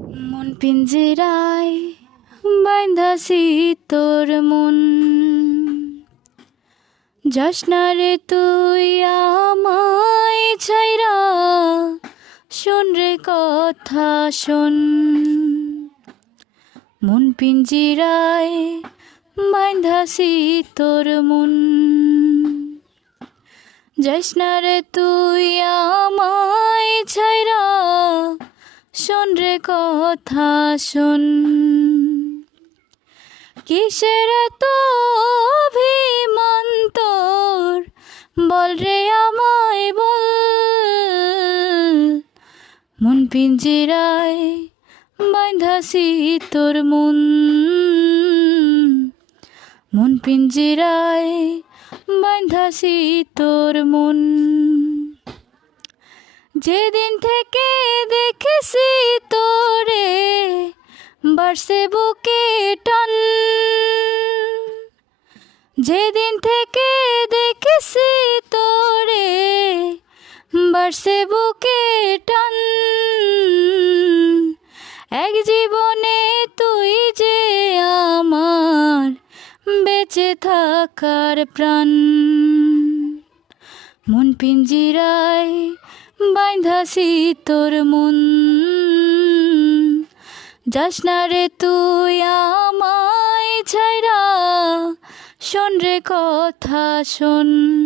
মন পিঞ্জিরায় বাঁধাছি তোর মন। যাস না রে তুই আমায় ছাইরা, শোন রে কথা শোন। মন পিঞ্জিরায় বাঁধাছি তোর মন। যাস না রে তুই আমায় ছাইরা শোন রে কথা শোন। কিসের তো অভিমান তোর? বল রে আমায় বল। মন পিঞ্জিরায় বাঁধাছি তোর মন। মন পিঞ্জিরায় বাঁধাছি তোর মন। যেদিন থেকে দেখেছি বাড়ছে বুকে টান। যেদিন থেকে দেখেছি তোরে, বাড়ছে বুকে টান। এক জীবনে তুই যে আমার বেঁচে থাকার প্রাণ। মন পিঞ্জিরায় বাঁধাছি তোর মন। যাস না রে তুই আমায় ছাইরা শোন রে কথা শোন।